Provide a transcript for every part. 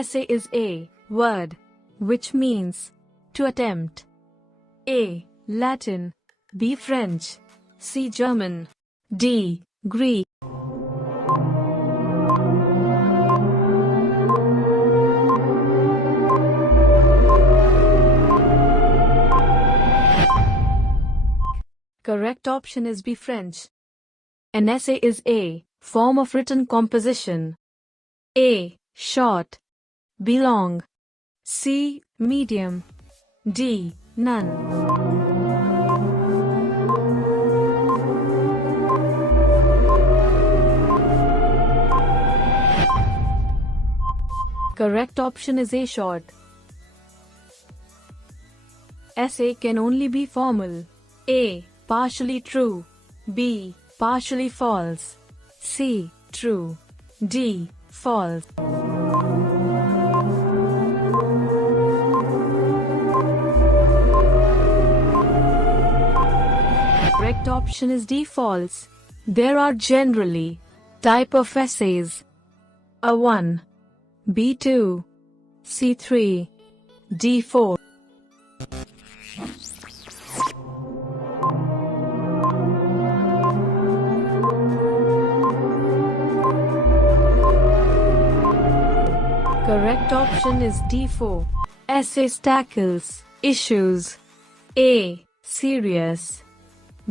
Essay is a word which means to attempt. A. Latin. B. French. C. German. D. Greek. Correct option is B. French. An essay is a form of written composition. A. Short. B. Long. C. Medium. D. None. Correct option is A. Short. Essay can only be formal. A. Partially true. B. Partially false. C. True. D. False. Correct option is D. False. There are generally type of essays: A1, B2, C3, D4. Correct option is D4. Essays tackles issues: A. Serious.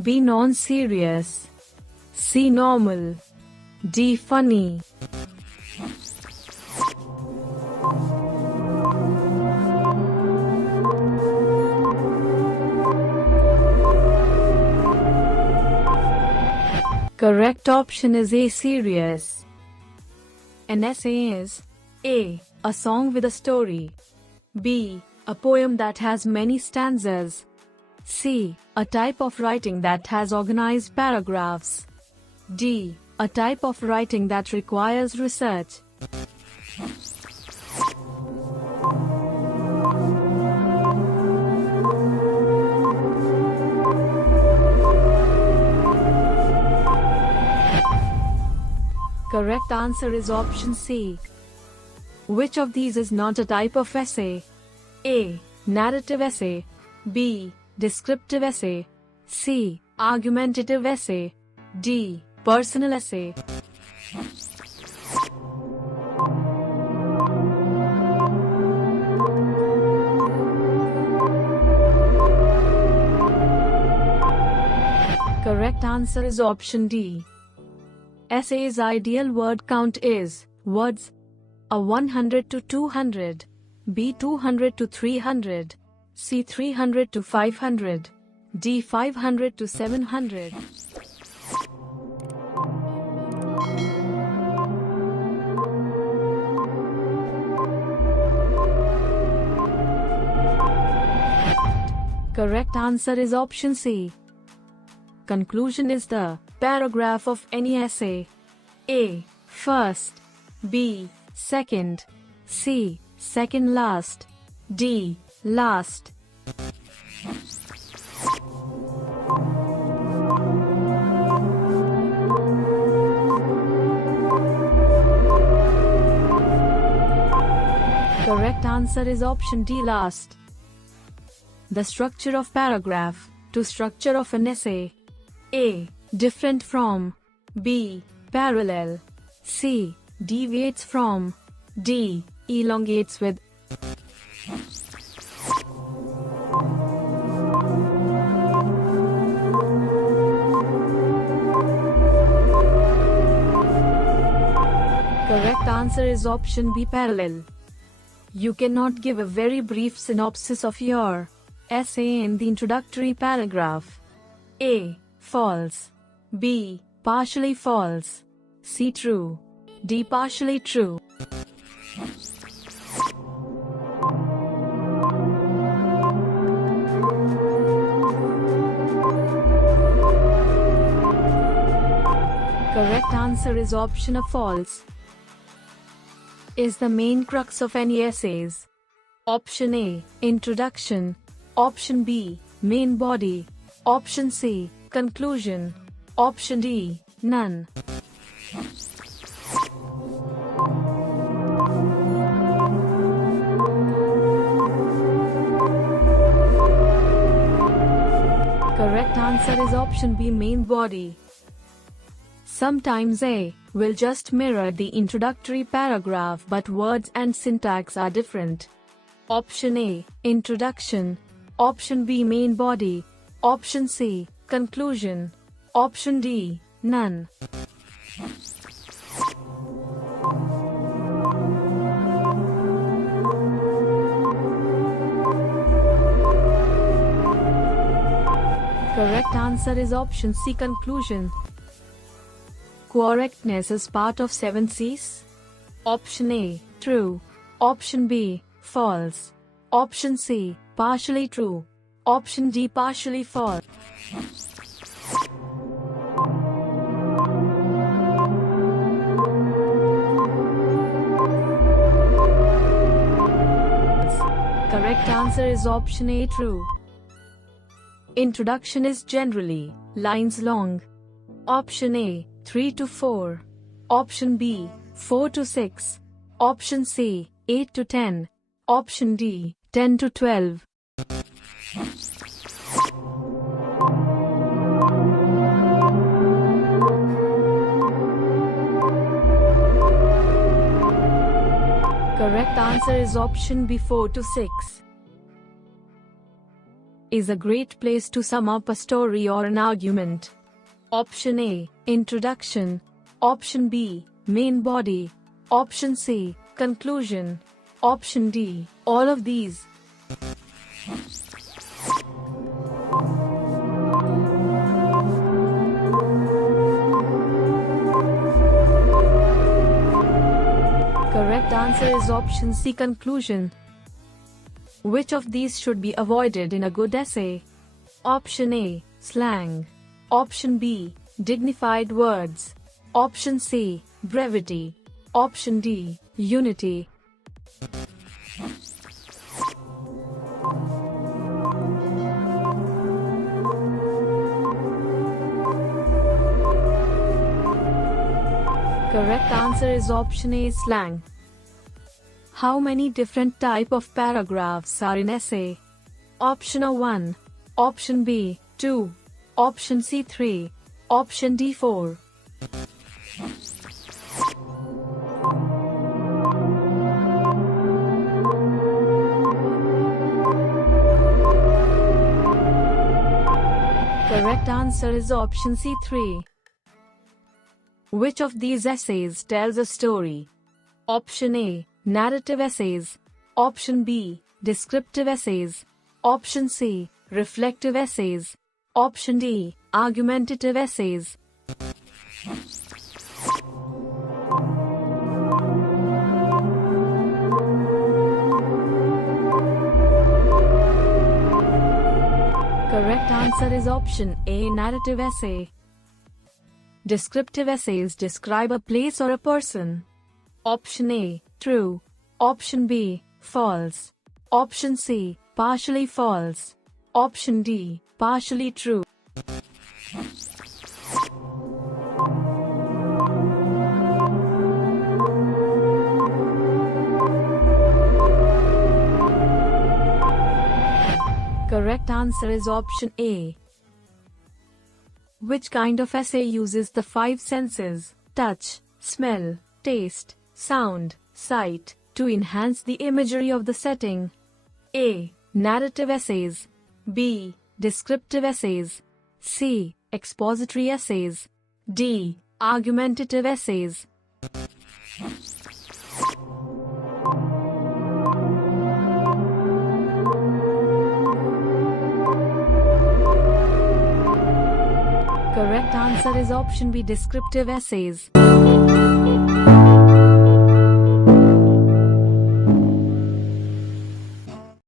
B. Non-serious. C. Normal. D. Funny. Correct option is A. Serious. An essay is: A. A song with a story. B. A poem that has many stanzas. C. A type of writing that has organized paragraphs. D. A type of writing that requires research. Correct answer is option C. Which of these is not a type of essay? A. Narrative essay. B. Descriptive essay. C. Argumentative essay. D. Personal essay. Correct answer is option D. Essay's ideal word count is words: A 100 to 200, B 200 to 300, C 300 to 500, D 500 to 700. Correct answer is option C. Conclusion is the paragraph of any essay: A. First. B. Second. C. Second last. D. Last. Correct answer is option D. Last. The structure of paragraph. To structure of an essay: A. Different from. B. Parallel. C. Deviates from. D. Elongates with. Correct answer is option B. Parallel. You cannot give a very brief synopsis of your essay in the introductory paragraph. A. False. B. Partially false. C. True. D. Partially true. Correct answer is option A. False. Is the main crux of any essays? Option A. Introduction. Option B. Main body. Option C. Conclusion. Option D. None. answer is option B, main body. Sometimes A will just mirror the introductory paragraph, but words and syntax are different. Option A, introduction. Option B, main body. Option C, conclusion. Option D, none. Correct answer is option C, conclusion. Correctness is part of 7 C's. Option A, true. Option B, false. Option C, partially true. Option D, partially false. Correct answer is option A, true. Introduction is generally lines long. Option A, 3 to 4. Option B, 4 to 6. Option C, 8 to 10. Option D, 10 to 12. Correct answer is option B, 4 to 6. Is a great place to sum up a story or an argument. Option A, introduction. Option B, main body. Option C, conclusion. Option D, all of these. Correct answer is option C, conclusion. Which of these should be avoided in a good essay? Option A, slang. Option B, dignified words. Option C, brevity. Option D, unity. Correct answer is option A, slang. How many different type of paragraphs are in essay? Option A, 1. Option B, 2. Option C, 3. Option D, 4. Correct answer is option C, 3. Which of these essays tells a story? Option A, narrative essays. Option B, descriptive essays. Option C, reflective essays. Option D, argumentative essays. Correct answer is option A, narrative essay. Descriptive essays describe a place or a person. Option A, true. Option B, false. Option C, partially false. Option D, partially true. Correct answer is option A. Which kind of essay uses the 5 senses, touch, smell, taste, sound, sight, to enhance the imagery of the setting? A, narrative essays. B, descriptive essays. C, expository essays. D, argumentative essays. Correct answer is option B, descriptive essays.